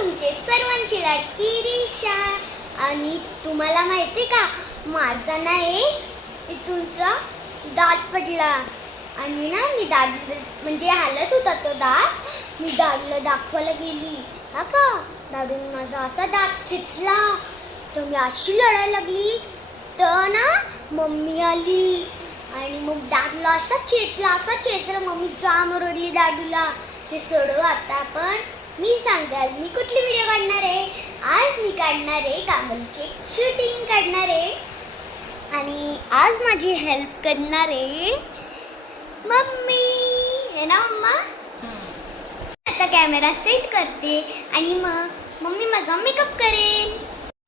तुमचे सर्वांची लाडकी रिशा. आणि तुम्हाला माहिती का, माझा ना एक इथूनचा दात पडला आणि ना मी दात म्हणजे हालत होता तो दात. मी दादला दाखवायला गेली हा का, दादून माझा असा दात खेचला तर मी अशी लढायला लागली तर ना मम्मी आली आणि मग दादूला असा चेचला. मम्मी जाम ओरडली दादूला. ते सोडव आता आपण. मी सांगते आज मी कुठली व्हिडिओ काढणार आहे. आज मी काढणार आहे कामलची शूटिंग काढणार आहे आणि आज माझी हेल्प करणार आहे मम्मी. है ना मम्मा? आता कॅमेरा सेट करते आणि मग मम्मी माझा मेकअप करेल.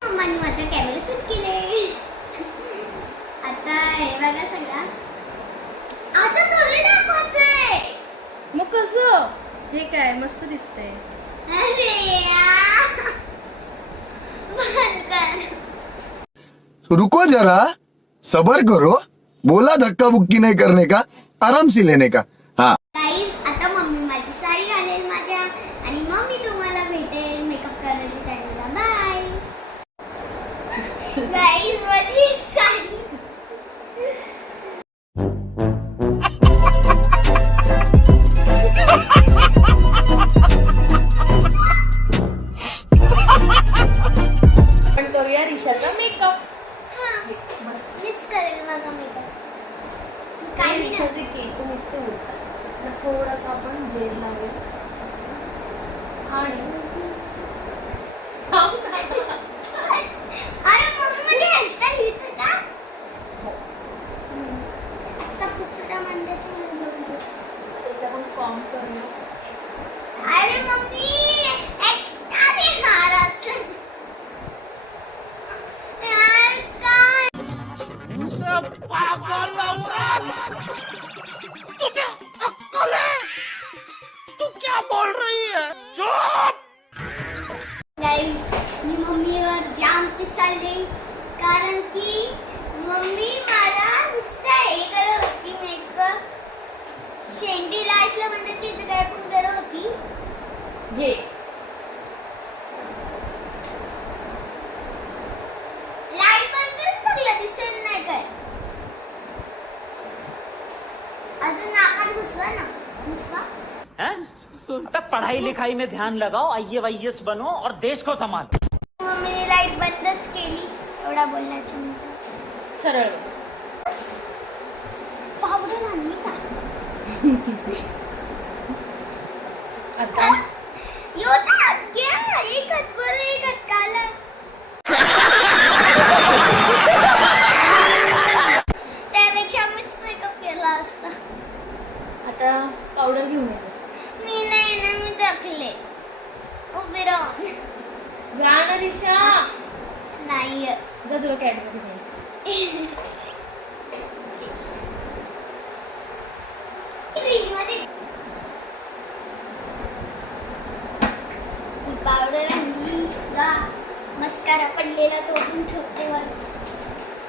मम्माने माझा कॅमेरा सेट केले. आता हे बघा सगळा असं थोडी दाखवायचंय. मग कसं? हे काय मस्त दिसतंय. अरे बंद कर. रुको जरा, सबर करो. बोला धक्का बुक्की नहीं करने का, आराम से लेने का. हाँ गाईज, आता मम्मी माझी साडी घालेल माझ्या आणि मग मी तुम्हाला भेटेल मेकअप करण्याच्या टाइमला. Bye guys. माझी साडी पण करूया रिशाचा मेकअप. मीच करेल माझा मेकअप. काय रिशाचे केस नुसते उडतात. तर थोडासा आपण जेल लावूया आणि अरे मम्मी माझी हेअरस्टाईल हीच आहे का? असा कुचडा मांडायचा मला. त्याचा पण कॉम करूया. अरे मम्मी अरे हार असं यार काय तुझे अक्कल है? तू क्या बोल रही है? चुप! गाईज, मी मम्मीवर जाम पिसाळले कारण की मम्मी मला नुसतं हे करत होती मेकअप. शेंडी लाशला म्हणजे चित्र काय पण करत होती. घे. लाईट बंद करून चांगलं दिसत नाही काय. अजून नाकात घुसवा ना. घुसवा. अबे पढ़ाई लिखाई में ध्यान लगाओ, IAS बनो और देश को संभालो. मम्मीने लाईट बंदच केली एवढा बोलण्याच्या नंतर. सरळ पावडर आणली का? आता योता क्या एक हटकोर एक हटकाला. त्यापेक्षा मीच मेकअप केला असता. आता पावडर घेऊन यायचं. मी नाही ना, मी दाखले उभी राहून. जा ना रिशा. नाही जा तुला कॅडबरी घे. फ्रीजमध्ये पावडर आणली. मस्कारा पडलेला तो पण ठेवते वर.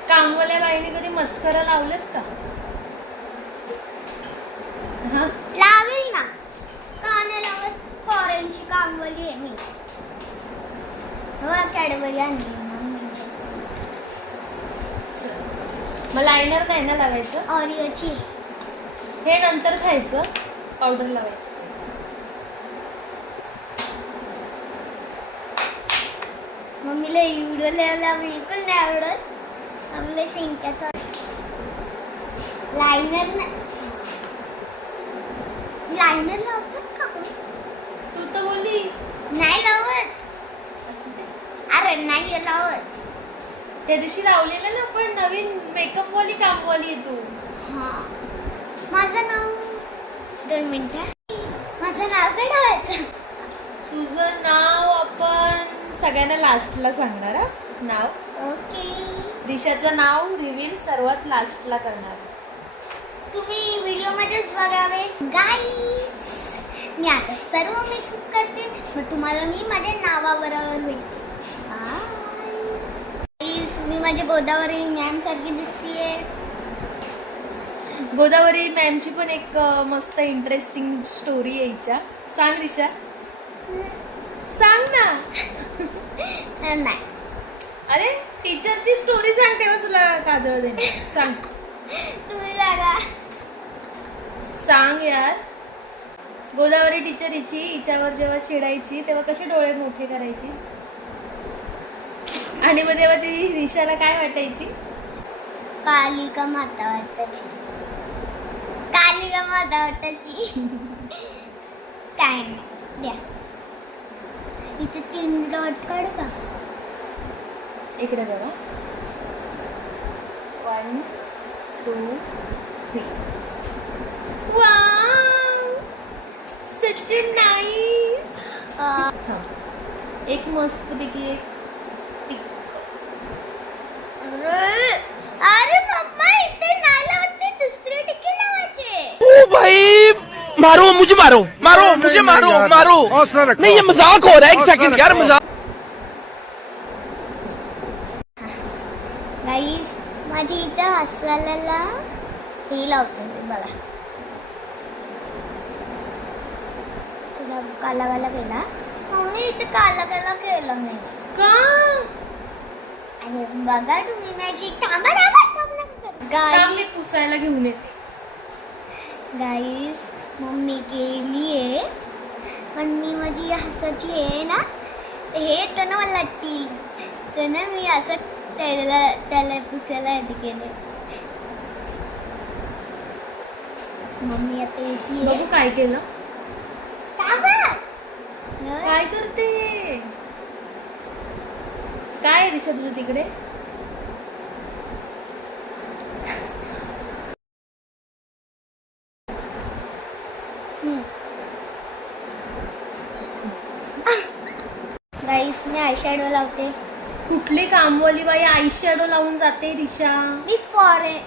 कामवाल्या बाईने कधी मस्करा लावलेत का? हा लावेल ना. का नाही लावत? फॉरेनची कामवाली आहे मी. हो कॅडबरी आणली मम्मी. मग लायनर नाही ना लावायचं. ऑरिओची. हे नंतर खायचं. पावडर लावायची. मम्मीला व्हिडिओ लिहायला बिलकुल नाही आवडत. आपल्या शेंक्याचा लायनर ना. लायनर लावतात का कोण? तू तर बोलली. नाही लावत. अरे नाही लावत. त्या दिवशी लावलेलं ना पण नवीन मेकअप वाली कामवाली आहे तू. हा माझं नाव 2 मिनिटं. माझं नाव काय ठेवायचं? तुझं नाव आपण सगळ्यांना लास्टला सांगणार. हा नाव. ओके. रिशाचं नाव रिव्हील सर्वात लास्टला करणार. तुम्ही व्हिडिओमध्येच बघावे. गाईज, मी आता सर्व मेकअप करते. मग तुम्हाला मी माझ्या नावाबरोबर भेटते. गाईज, मी माझ्या गोदावरी मॅम सारखी दिसतीये. गोदावरी मॅमची पण एक मस्त इंटरेस्टिंग स्टोरी यायच्या. सांग रिशा. सांग ना. नाही अरे टीचरची स्टोरी सांग तेव्हा तुला काजळ देणे. सांग तुम्ही जागा. सांग यार. गोदावरी टीचर हिच्यावर जेव्हा चिडायची तेव्हा कसे डोळे मोठे करायची आणि मग तेव्हा ती रिशाला काय वाटायची? कालिका माता वाटायची. कालिका माता वाटायची. काय नाही द्या. इथे 3 डॉट काढ का? इकडे बघा. 1 2 3. वाव सच नाईस. एक मस्त पैकी एक टिक. अरे मम्मा इथे नाही लावते, दुसरे टिके लावायचे. ओ भाई मारो मुझे, मारो मारो मुझे, मारो मारो. नहीं ये मजाक हो रहा है. एक सेकंड यार, मजाक. गाईज माझी इथं हसायला हे लावते मी बघा. तुला काला काला केला मम्मी, इथं काला काला केला नाही का? आणि बघा तुम्ही मॅजिक. थांबा थांबा stop नका करू. काम मी पुसायला घेऊन येते. गाईज मम्मी केली आहे पण मी माझी हसाची आहे ना, हे येतं ना मला टी, तर ना मी असं त्याला पुसायला हे केले. मम्मी आता येते. बघू काय केलं. थांबा. काय करते? काय रिशा तुझं तिकडे? गाईस मी आयशॅडो लावते. कुठली कामवाली बाई आय शॅडो लावून जाते रिशा? मी फॉरेनर.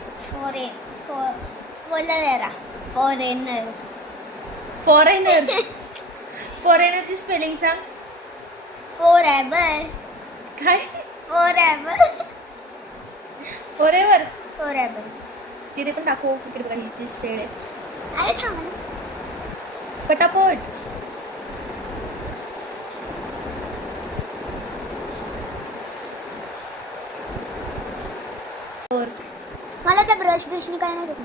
फॉरेनर. फॉरेनरची स्पेलिंग सांग. फॉरएव्हर. काय? फॉरेवर. फॉरएव्हर. तिथे पण दाखव. इकडे बघा हिची शेड आहे. अरे थांबा ना. पटापट. मला त्या ब्रश ब्रशनी काय नाही देत.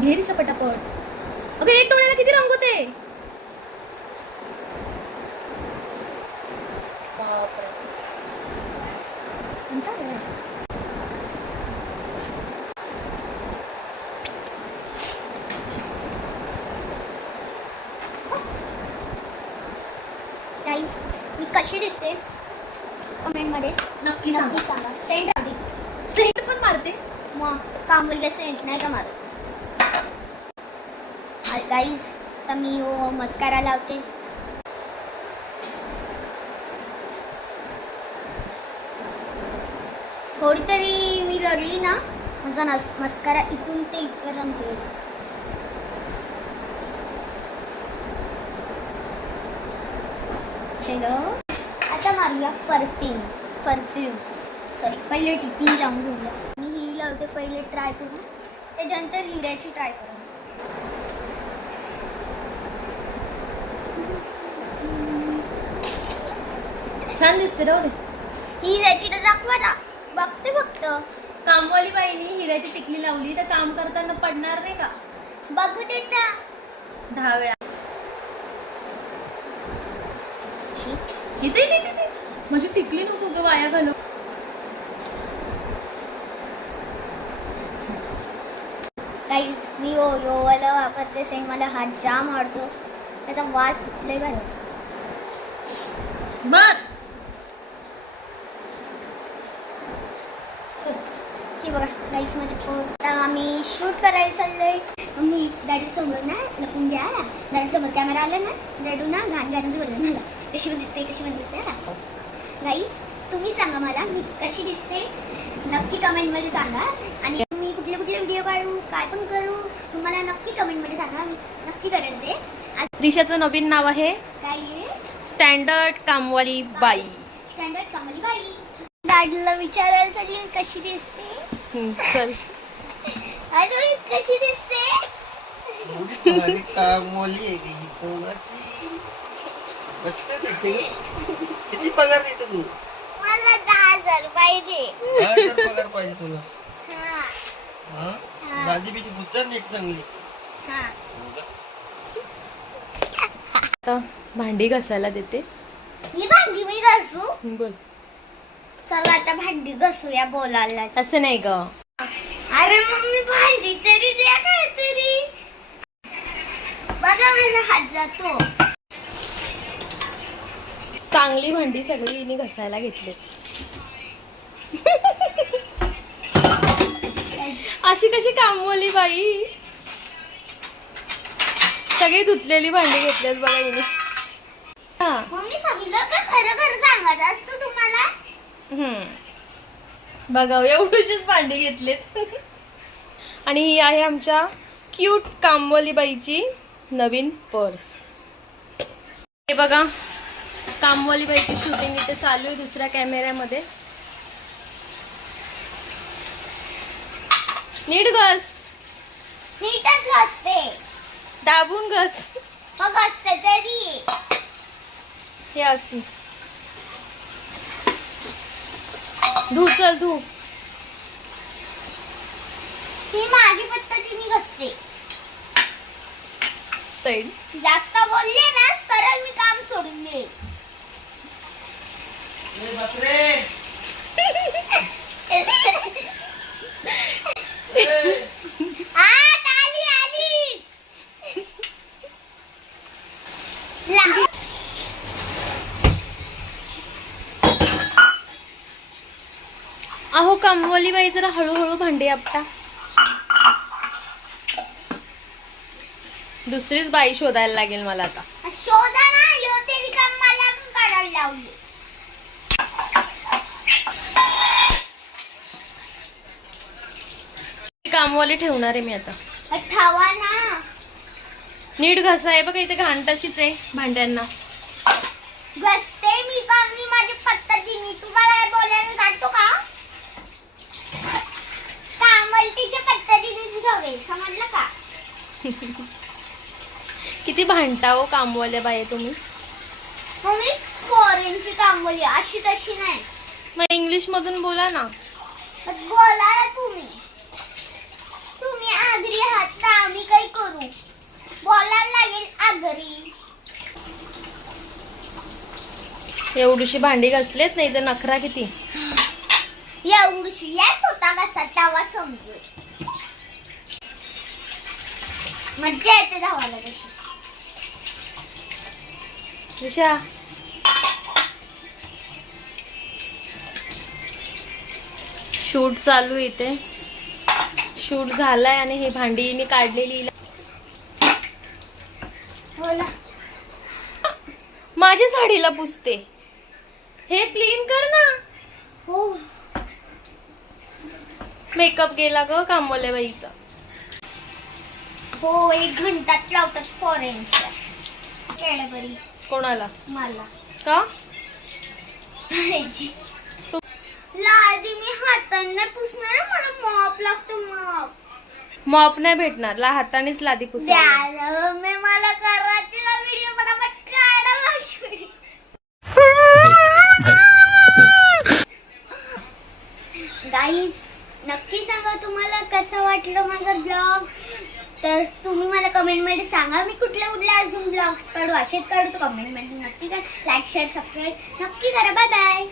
घे रिशा पटापट. अगं एक डोळ्याला किती रंग होते? बापरे. गाईज मी कशी दिसते कमेंट मध्ये नक्की नक्की सांग. सांगा. सेंट राहते सेंट पण मारते. मग काम बोलले सेंट नाही का मार. गाईज तर मी मस्कारा लावते. थोडी तरी मी रडली ना, माझा मस्कारा इथून ते इथपर्यंत येईल. चलो आता मारूया परफ्यूम. सॉरी पहिले टिकली लावून घेऊया. मी ही लावते पहिले ट्राय करू, त्याच्यानंतर हिऱ्याची ट्राय करू. छान दिसते राहू दे. हिऱ्याची तर दाखवा ना, बघते फक्त. कामवाली बाईनी हिऱ्याची टिकली लावली तर काम करताना पडणार नाही का? बघू देता 10 वेळा. इथे माझी टिकली नको ग वाया घालू. गाईज मी योवाला वापरते सेंट. मला हा जाम आवडतो, त्याचा वास लय भारी असतो. बस. ही बघा गाईज माझी फोन. आता आम्ही शूट करायला चाललोय. मी डॅडी समोर ना लपून घ्या ना. डॅडी समोर कॅमेरा आला ना, डॅडू ना घाण बोलला मला कशी पण दिसते ना. गाईज तुम्ही सांगा मला मी कशी दिसते, नक्की कमेंटमध्ये सांगा. आणि मी कुठले व्हिडिओ काढू, काय पण करू, तुम्हाला नक्की कमेंटमध्ये सांगा. मी नक्की करेन ते. रिशाचं नवीन नाव आहे काय आहे? स्टँडर्ड कामवाली बाई. स्टँडर्ड कामवाली बाई. डॅडीला विचारायला चालली कशी दिसते. चल. अरे कशी दिसते. एवढी भारी कामवाली आहे की कोणाची बसते दिसते किती पगार देतो तू मला 10,000 पाहिजे. 10,000 पगार पाहिजे तुला हा हा दादी बीची बुद्धा नीट चांगली हा. आता भांडी घासायला देते. ही भांडी मी घासू. बोल. चला आता भांडी घासूया बोलायला. असं नाही ग. अरे मम्मी भांडी तरी द्या काहीतरी. बघा माझा हात जातो. चांगली भांडी सगळी हिने घासायला घेतली. अशी कशी कामवाली बाई. सगळी धुतलेली भांडी घेतलीत बघा हिने. हा. मम्मी सगळं का खरं खरं सांगायचं असतं तुम्हाला. बघा एवढीशीच भांडी घेतलीत. आणि ही आहे आमच्या क्यूट कामवाली बाईची नवीन पर्स. हे बघा कामवाली बाईची शूटिंग इथे चालू आहे दुसऱ्या कॅमेऱ्यामध्ये. नीट घस. नीटच घासते. दाबून घस. मग घासते तरी. हे अशी धू चल धू. ही माझी पद्धतीने घासते. तैल. जास्त बोलले ना सरळ मी काम सोडून देईल. आली आली. अहो कामवाली बाई जरा हळूहळू भांडी आपटा. दुसरीच बाई शोधायला लागेल मला आता. शोधा ना यो तरी काम मला पण काढायला लावली. कामवाली ठेवणार आहे मी आता. ठेवा ना. नीट घासा आहे बघा इथे घाण तशीच आहे भांड्यांना. घसते मी पण मी माझी पद्धतीने. तुम्हाला बोलायला जातो का. कामलतीच्या पद्धतीनेच घावे समजलं का. किती भांडता हो कामवाल्या बाई तुम्ही. मम्मी फॉरेनची कामवली अशी तशी नाही. मग इंग्लिश मधून बोला ना. मग बोला ना तुम्ही. तुम्ही आगरी आहात तर आम्ही काही करू. बोलायला लागेल आगरी. एवढीशी भांडी घासलेत नाही तर नखरा किती. एवढीशी याच होता कसा तवा समजू. मज्जा येते धावायला कशी. ऋषा शूट चालू इथे. शूट झालाय आणि ही भांडी काढलेली. हो ना. माझ्या साडीला पुसते. हे क्लीन कर ना. हो. मेकअप गेला ग कामवाल्या बाईचा. हो 1 घंटात लावतात फॉरेनच्या. कॅडबरी कोणाला. मला का लादी मी हाताने पुसणार. मला मॉप लागतो मॉप. मॉप नाही भेटणार. हातानेच लादी पुसा. द्या मी मला करायची ना व्हिडिओ पटापट काढा माझी व्हिडिओ. गाईज नक्की सांगा तुम्हाला कसं वाटलं माझा ब्लॉग. तर तुम्ही मला कमेंटमध्ये सांगा. मी कुठल्या कुठल्या अजून ब्लॉग्स काढू. असेच काढू तर कमेंटमध्ये नक्की करा. लाईक शेअर सबस्क्राईब नक्की करा. Bye bye.